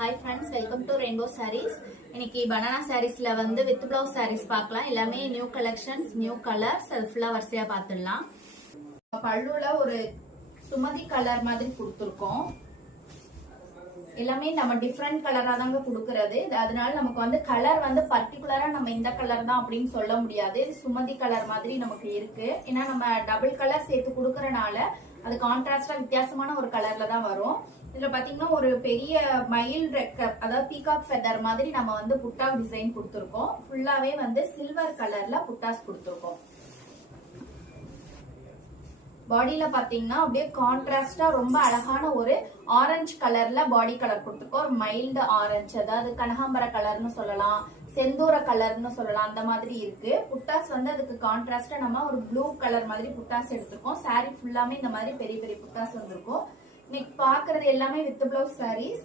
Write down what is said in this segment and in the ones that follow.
Hi friends, welcome to Rainbow Sarees. இன்னைக்கு banana sareesல வந்து with blouse sarees பார்க்கலாம். எல்லாமே new collections, new colors, full வரிசையா பார்த்துடலாம். பல்லுல ஒரு சுமதி கலர் மாதிரி கொடுத்திருக்கோம். எல்லாமே நம்ம டிஃபரண்ட் கலரா தாங்க கொடுக்கிறது. அதனால நமக்கு வந்து கலர் வந்து பர்టిక్యులரா நம்ம இந்த கலர் தான் அப்படினு சொல்ல முடியாது. இது சுமதி கலர் மாதிரி நமக்கு இருக்கு. ஏன்னா நம்ம டபுள் கலர் சேர்த்து கொடுக்கறனால அது கான்ட்ராஸ்டா வித்தியாசமான ஒரு கலர்ல தான் வரும். இதுல பாத்தீங்கன்னா ஒரு பெரிய மயில் ரெக்க அதாவது பீகாக் ஃபெதர் மாதிரி நம்ம வந்து புட்டா டிசைன் கொடுத்திருக்கோம். ஃபுல்லாவே வந்து சில்வர் கலர்ல புட்டாஸ் கொடுத்திருக்கோம். பாடியில பாத்தீங்கன்னா அப்படியே கான்ட்ராஸ்டா ரொம்ப அழகான ஒரு ஆரஞ்சு கலர்ல பாடி கலர் கொடுத்திருக்கோம். ஒரு மைல்டு ஆரஞ்சு, அதாவது கனகாம்பர கலர்னு சொல்லலாம், செந்தூர கலர்னு சொல்லலாம், அந்த மாதிரி இருக்கு. புட்டாஸ் வந்து அதுக்கு கான்ட்ராஸ்டா நம்ம ஒரு ப்ளூ கலர் மாதிரி புட்டாஸ் எடுத்திருக்கோம். சாரி ஃபுல்லாமே இந்த மாதிரி பெரிய பெரிய புட்டாஸ் வந்திருக்கும். இன்னைக்கு பாக்குறது எல்லாமே வித் பிளவுஸ் சாரீஸ்.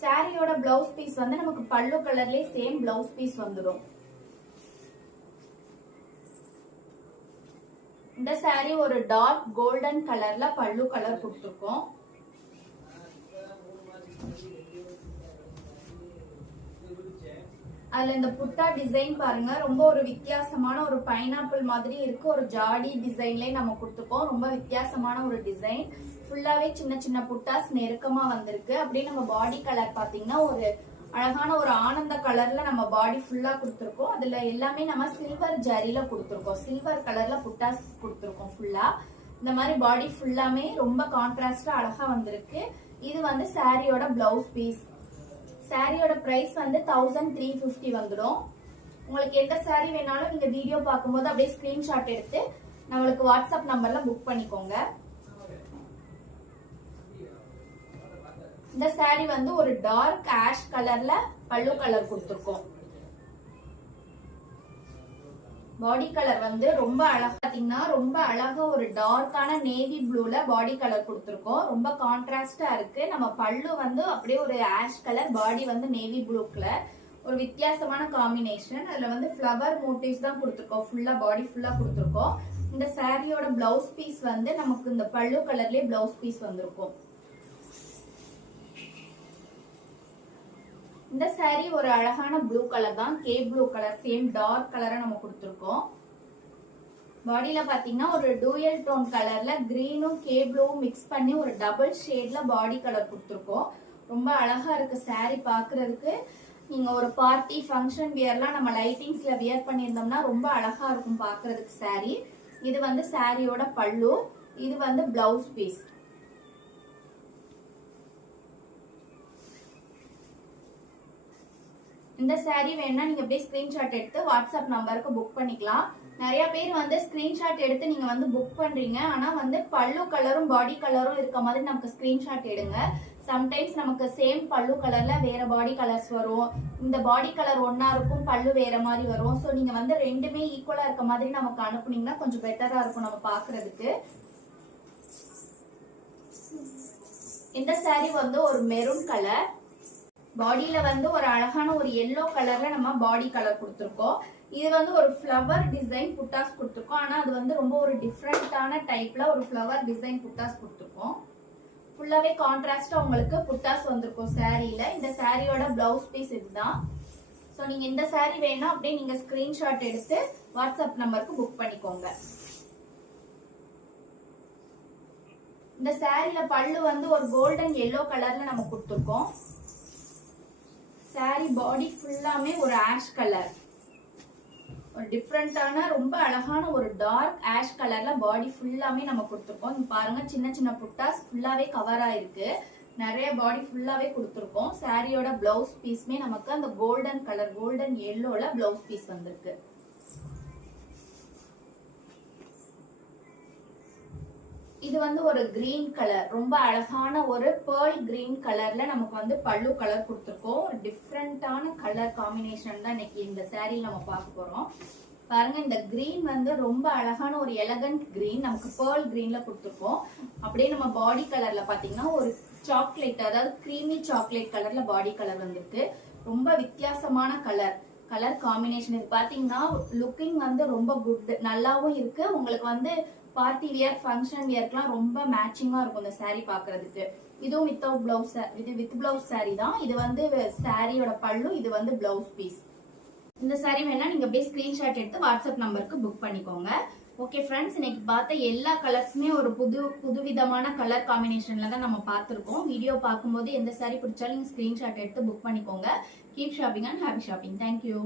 சாரியோட பிளவுஸ் பீஸ் வந்து நமக்கு பல்லு கலர்லயே சேம் பிளவுஸ் பீஸ் வந்துடும். இந்த சாரி ஒரு டார்க் கோல்டன் கலர்ல பல்லு கலர் கொடுத்திருக்கோம். அதுல இந்த புட்டா டிசைன் பாருங்க, ரொம்ப ஒரு வித்தியாசமான ஒரு பைனாப்பிள் மாதிரி இருக்கு. ஒரு ஜாடி டிசைன்லயே நம்ம கொடுத்துருக்கோம். ரொம்ப வித்தியாசமான ஒரு டிசைன். ஃபுல்லாவே சின்ன சின்ன புட்டாஸ் நெருக்கமா வந்திருக்கு. அப்படியே நம்ம பாடி கலர் பாத்தீங்கன்னா ஒரு அழகான ஒரு ஆனந்த கலர்ல நம்ம பாடி ஃபுல்லா கொடுத்துருக்கோம். அதுல எல்லாமே நம்ம சில்வர் ஜரியில கொடுத்துருக்கோம். சில்வர் கலர்ல புட்டாஸ் கொடுத்துருக்கோம் ஃபுல்லா. இந்த மாதிரி பாடி ஃபுல்லாமே ரொம்ப கான்ட்ராஸ்டா அழகா வந்திருக்கு. இது வந்து சாரியோட பிளவுஸ் பீஸ். சாரியோட பிரைஸ் வந்து 1350 வந்துடும். உங்களுக்கு எந்த சாரி வேணாலும் நீங்க வீடியோ பார்க்கும்போது அப்படியே ஸ்கிரீன்ஷாட் எடுத்து நம்மளுக்கு வாட்ஸ்அப் நம்பர்ல புக் பண்ணிக்கோங்க. இந்த சாரி வந்து ஒரு டார்க் ஆஷ் கலர்ல பல்லு கலர் கொடுத்திருக்கோம். பாடி கலர் வந்து ரொம்ப அழகா பாத்தீங்கன்னா ரொம்ப அழகா ஒரு டார்க்கான நேவி ப்ளூல பாடி கலர் கொடுத்திருக்கோம். ரொம்ப கான்ட்ராஸ்டா இருக்கு. நம்ம பல்லு வந்து அப்படியே ஒரு ஆஷ் கலர், பாடி வந்து நேவி ப்ளூ கலர், ஒரு வித்தியாசமான காம்பினேஷன். அதுல வந்து ஃபிளவர் மோட்டிவ்ஸ் தான் கொடுத்திருக்கோம். ஃபுல்லா பாடி ஃபுல்லா கொடுத்திருக்கோம். இந்த சாரியோட பிளவுஸ் பீஸ் வந்து நமக்கு இந்த பல்லு கலர்லயே பிளவுஸ் பீஸ் வந்திருக்கும். இந்த சாரி ஒரு அழகான ப்ளூ கலர் தான், கே ப்ளூ கலர், சேம் டார்க் கலரா நம்ம கொடுத்திருக்கோம். பாடியில பாத்தீங்கன்னா ஒரு டூயல் டோன் கலர்ல கிரீனும் கே ப்ளூவும் மிக்ஸ் பண்ணி ஒரு டபுள் ஷேட்ல பாடி கலர் கொடுத்திருக்கோம். ரொம்ப அழகா இருக்கு சாரி பாக்குறதுக்கு. நீங்க ஒரு பார்ட்டி ஃபங்க்ஷன் வியர்லாம் நம்ம லைட்டிங்ஸ்ல வியர் பண்ணியிருந்தோம்னா ரொம்ப அழகா இருக்கும் பாக்குறதுக்கு சாரி. இது வந்து சாரியோட பல்லு, இது வந்து பிளவுஸ் பீஸ். இந்த சாரி வேணா நீங்க அப்படியே ஸ்கிரீன்ஷாட் எடுத்து வாட்ஸ்அப் நம்பருக்கு புக் பண்ணிக்கலாம். நிறைய பேர் வந்து ஸ்கிரீன்ஷாட் எடுத்து நீங்க வந்து புக் பண்றீங்க. ஆனா வந்து பல்லு கலரும் பாடி கலரும் இருக்க மாதிரி நமக்கு ஸ்கிரீன்ஷாட் எடுங்க. சம்டைம்ஸ் நமக்கு சேம் பல்லு கலர்ல வேற பாடி கலர்ஸ் வரும். இந்த பாடி கலர் ஒன்னா இருக்கும், பல்லு வேற மாதிரி வரும். சோ நீங்க வந்து ரெண்டுமே ஈக்குவலா இருக்க மாதிரி நமக்கு அனுப்புனீங்கன்னா கொஞ்சம் பெட்டரா இருக்கும் நம்ம பாக்குறதுக்கு. இந்த சாரி வந்து ஒரு மெரூன் கலர். பாடியில வந்து ஒரு அழகான ஒரு எல்லோ கலர்ல நம்ம பாடி கலர் கொடுத்திருக்கோம். இது வந்து ஒரு ஃபிளவர் டிசைன் புட்டாஸ் கொடுத்திருக்கோம். ஆனா அது வந்து ரொம்ப ஒரு டிஃப்ரெண்டான டைப்ல ஒரு ஃபிளவர் டிசைன் புட்டாஸ் கொடுத்திருக்கோம். ஃபுல்லாவே கான்ட்ராஸ்டா உங்களுக்கு புட்டாஸ் வந்திருக்கும் சாரியில. இந்த சாரியோட பிளவுஸ் பீஸ் இதுதான். சோ நீங்க இந்த சாரி வேணா அப்படியே நீங்க ஸ்கிரீன்ஷாட் எடுத்து வாட்ஸ்அப் நம்பருக்கு புக் பண்ணிக்கோங்க. இந்த சாரியில பல்லு வந்து ஒரு கோல்டன் எல்லோ கலர்ல நம்ம கொடுத்திருக்கோம். சாரி பாடி ஃபுல்லாமே ஒரு ஆஷ் கலர், ஒரு டிஃப்ரெண்டான ரொம்ப அழகான ஒரு டார்க் ஆஷ் கலர்ல பாடி ஃபுல்லாமே நம்ம கொடுத்திருக்கோம். பாருங்க சின்ன சின்ன புட்டாஸ் ஃபுல்லாவே கவர் ஆயிருக்கு. நிறைய பாடி ஃபுல்லாவே கொடுத்திருக்கோம். சாரியோட பிளவுஸ் பீஸ்மே நமக்கு அந்த கோல்டன் கலர், கோல்டன் எல்லோல பிளவுஸ் பீஸ் வந்திருக்கு. இது வந்து ஒரு கிரீன் கலர், ரொம்ப அழகான ஒரு பேர்ல் கிரீன் கலர்ல நமக்கு வந்து பல்லு கலர் கொடுத்திருக்கோம். ஒரு டிஃப்ரெண்டான கலர் காம்பினேஷன் தான் இன்னைக்கு இந்த சாரியில் நம்ம பார்க்க போறோம். பாருங்க இந்த கிரீன் வந்து ரொம்ப அழகான ஒரு எலகண்ட் கிரீன் நமக்கு பேர்ல் கிரீன்ல கொடுத்திருக்கோம். அப்படியே நம்ம பாடி கலர்ல பாத்தீங்கன்னா ஒரு சாக்லேட், அதாவது கிரீமி சாக்லேட் கலர்ல பாடி கலர் வந்திருக்கு. ரொம்ப வித்தியாசமான கலர் காம்பினேஷன். இது பாத்தீங்கன்னா லுக்கிங் வந்து ரொம்ப குட், நல்லாவும் இருக்கு. உங்களுக்கு வந்து பார்ட்டி வியர் ஃபங்க்ஷன் வியர்க்குலாம் ரொம்ப மேட்சிங்கா இருக்கும் இந்த saree பாக்குறதுக்கு. இதுவும் வித்தவுட் பிளவுஸ், இது வித் பிளவுஸ் saree தான். இது வந்து சாரியோட பல்லு, இது வந்து பிளவுஸ் பீஸ். இந்த saree வேணா நீங்க அப்படியே ஸ்கிரீன்ஷாட் எடுத்து வாட்ஸ்அப் நம்பருக்கு புக் பண்ணிக்கோங்க. ஓகே ஃப்ரெண்ட்ஸ், இன்னைக்கு பார்த்த எல்லா கலர்ஸுமே ஒரு புதுவிதமான கலர் காம்பினேஷன்ல தான் நம்ம பார்த்திருக்கோம். வீடியோ பார்க்கும்போது எந்த saree பிடிச்சாலும் நீங்க ஸ்கிரீன்ஷாட் எடுத்து புக் பண்ணிக்கோங்க. Keep shopping and happy shopping. Thank you.